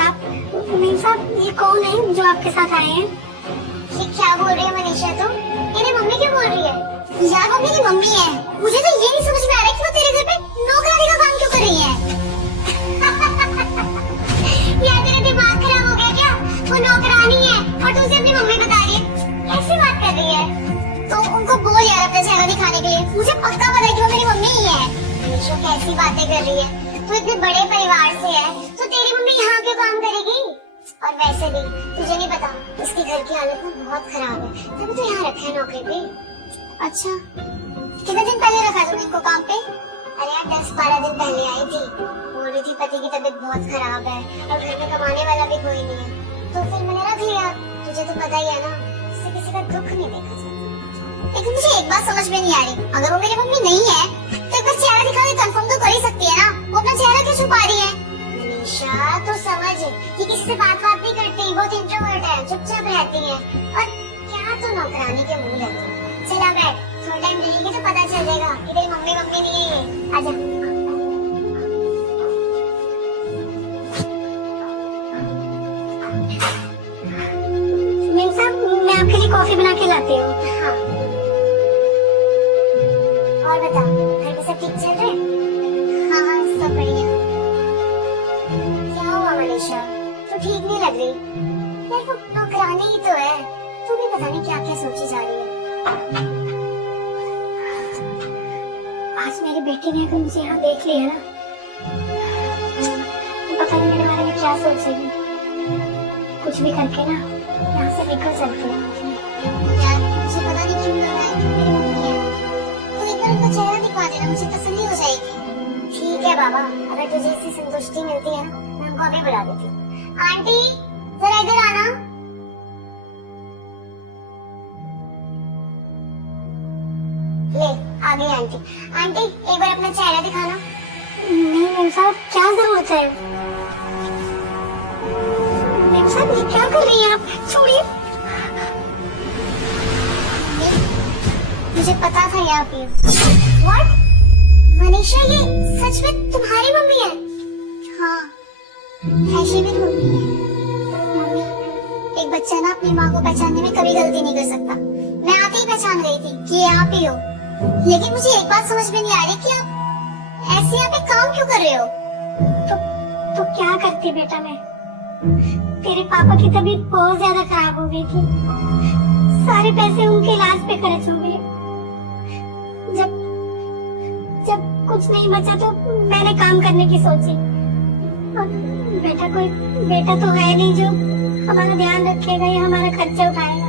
साहब ये कौन है जो आपके साथ आए हैं? ये क्या बोल रही है मनीषा तुम? तेरी मम्मी क्यों बोल रही है? यार वो मेरी मम्मी है। मुझे तो ये नहीं समझ में आ रहा कि वो तेरे घर पे नौकरानी का काम क्यों कर रही है। यार तेरा दिमाग खराब हो गया क्या? वो नौकरानी है और तू उसे अपनी मम्मी बता रही है, कैसी बात कर रही है? तो उनको बोल यार अपना चेहरा दिखाने के लिए, मुझे पक्का पता है कि वो मेरी मम्मी ही है। मनीषा कैसी बातें कर रही है, तू इतने बड़े परिवार से है तो तेरी मम्मी यहाँ क्यों काम करेगी? और वैसे भी तुझे नहीं पता इसके घर की हालत में बहुत खराब है, तभी तो यहाँ रखा है नौकरी पे। अच्छा कितने दिन पहले रखा तुमने इनको काम पे? अरे यार 10-12 दिन पहले आई थी। बोल रही थी पति की तबीयत बहुत खराब है और घर में कमाने वाला भी कोई नहीं है, तो फिर मैंने रख लिया। तुझे तो पता ही है ना, इससे किसी का दुख नहीं देखा जाता। लेकिन मुझे एक बात समझ में नहीं आ रही, अगर वो मेरी मम्मी नहीं है तो एक बार चेहरा दिखा के कंफर्म तो कर ही सकती है ना, वो अपना चेहरा क्यों छुपा रही है? मनीषा तो समझ कि किसी से बात नहीं करती, बहुत इंट्रोवर्ट है, चुपचाप रहती है और क्या तो नौकरानी के मुंह लगती है। चला बैठ, थोड़ा टाइम रहेगी तो पता चल जाएगा कि तेरी मम्मी नहीं है। आजा। मेम साहब मैं आपके लिए कॉफी बना के लाती हूँ। हाँ। और बता घर पे सब ठीक चल रहे? हाँ हाँ सब बढ़िया। क्या हुआ मनीषा, तू ठीक नहीं लग रही? यार वो नौकरानी ही तो है, तू भी पता नहीं क्या क्या सोची जा रही है। आज मेरी बेटी ने अगर मुझे यहाँ देख लिया ना, तो पता नहीं मेरे बारे में क्या सोचेगी। कुछ भी करके ना यहाँ से निकल सकती है। यार मुझे पता नहीं क्यों लग रहा है कि मेरी मम्मी है, तो एक बार उनका चेहरा दिखा देना, मुझे तसल्ली हो जाएगी। ठीक है बाबा, अगर तुझे इससे संतुष्टि मिलती है ना, मैं उनको अभी बुला देती हूँ। आंटी जरा इधर आना। ले आ गई आंटी। आंटी एक बार अपना चेहरा दिखाना। नहीं मेम साहब क्या जरूरत है? मेम साहब ये क्या कर रही हैं आप? छोड़िए। मुझे पता था ये आप ही। What? मनीषा ये सच में तुम्हारी मम्मी है? हाँ ऐसी भी मम्मी है। मम्मी एक बच्चा ना अपनी माँ को पहचानने में कभी गलती नहीं कर सकता। मैं आते ही पहचान गई थी कि ये आप ही हो, लेकिन मुझे एक बात समझ में नहीं आ रही कि आप ऐसे यहाँ पे काम क्यों कर रहे हो? तो क्या करती बेटा मैं? तेरे पापा की तबीयत बहुत ज्यादा खराब हो गई थी, सारे पैसे उनके इलाज पे खर्च हो गए। जब कुछ नहीं बचा तो मैंने काम करने की सोची। बेटा तो है नहीं जो हमारा ध्यान रखेगा या हमारा खर्चा उठाएगा।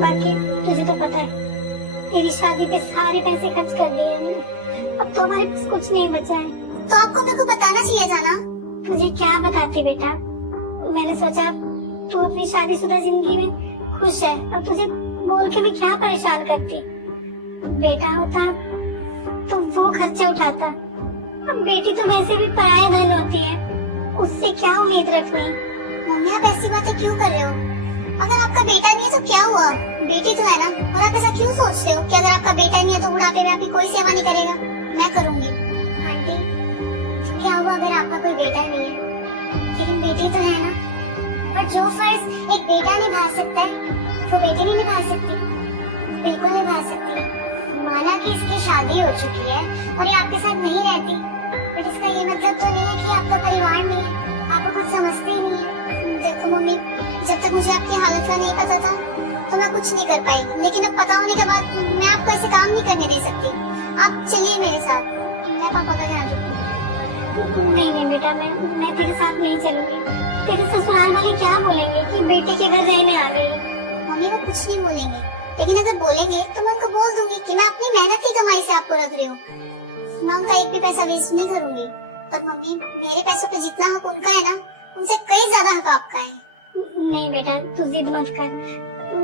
बाकी तुझे तो पता है तेरी शादी पे सारे पैसे खर्च कर दिए हमने, अब तो हमारे पास कुछ नहीं बचा है। तो आपको मेरे को बताना चाहिए था ना। तुझे क्या बताती बेटा, मैंने सोचा तू अपनी शादीशुदा जिंदगी में खुश है, अब तुझे बोल के मैं क्या परेशान करती। बेटा होता तो वो खर्चा उठाता, अब बेटी तो वैसे भी पराया धन होती है, उससे क्या उम्मीद रखनी। मम्मी आप ऐसी बातें क्यों कर रहे हो? अगर आपका बेटा नहीं है तो क्या हुआ, बेटी तो है ना। और आप ऐसा क्यों सोचते हो कि अगर आपका बेटा नहीं है तो बुढ़ापे में आपकी कोई सेवा नहीं करेगा? मैं करूंगी। आंटी क्या हुआ अगर आपका कोई बेटा नहीं है, लेकिन बेटी तो है ना। पर जो फर्ज एक बेटा निभा सकता है वो बेटी नहीं निभा सकती? बिल्कुल निभा सकती है। माना कि इसकी शादी हो चुकी है और ये आपके साथ नहीं रहती, बट इसका ये मतलब तो नहीं है कि आपका परिवार नहीं है, आपको कुछ समझते ही नहीं है। देखो मम्मी, जब तक मुझे आपकी हालत का नहीं पता था तो मैं कुछ नहीं कर पाई, लेकिन अब पता होने के बाद मैं आपको ऐसे काम नहीं करने दे सकती। आप चलिए मेरे साथ, मैं पापा का ध्यान रखूंगी। नहीं बेटा, मैं तेरे साथ नहीं चलूंगी। तेरे ससुराल वाले क्या बोलेंगे कि बेटी के घर रहने आ गई। मम्मी वो कुछ नहीं बोलेंगे, लेकिन अगर बोलेंगे तो मैं उनको बोल दूंगी कि मैं अपनी मेहनत की कमाई से आपको रख रही हूँ, मैं उनका एक भी पैसा वेस्ट नहीं करूंगी। पर मम्मी मेरे पैसों पे जितना हक उनका है ना, उनसे कई ज्यादा हक आपका है। नहीं बेटा तू जिद मत कर,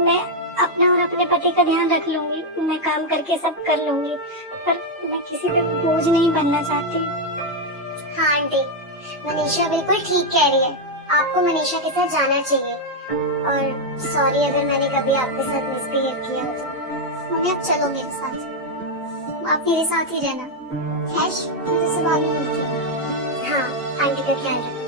मैं अपना और अपने पति का ध्यान रख लूंगी, मैं काम करके सब कर लूंगी, पर मैं किसी पे बोझ नहीं बनना चाहती। हाँ आंटी, मनीषा बिल्कुल ठीक कह रही है, आपको मनीषा के साथ जाना चाहिए। और सॉरी अगर मैंने कभी आपके साथ मिसबिहेव किया तो। मम्मी आप चलो मेरे साथ, आप मेरे साथ ही रहना। कैश मुझे से बाद में मिलती है। हाँ आंटी का ख्याल रखना।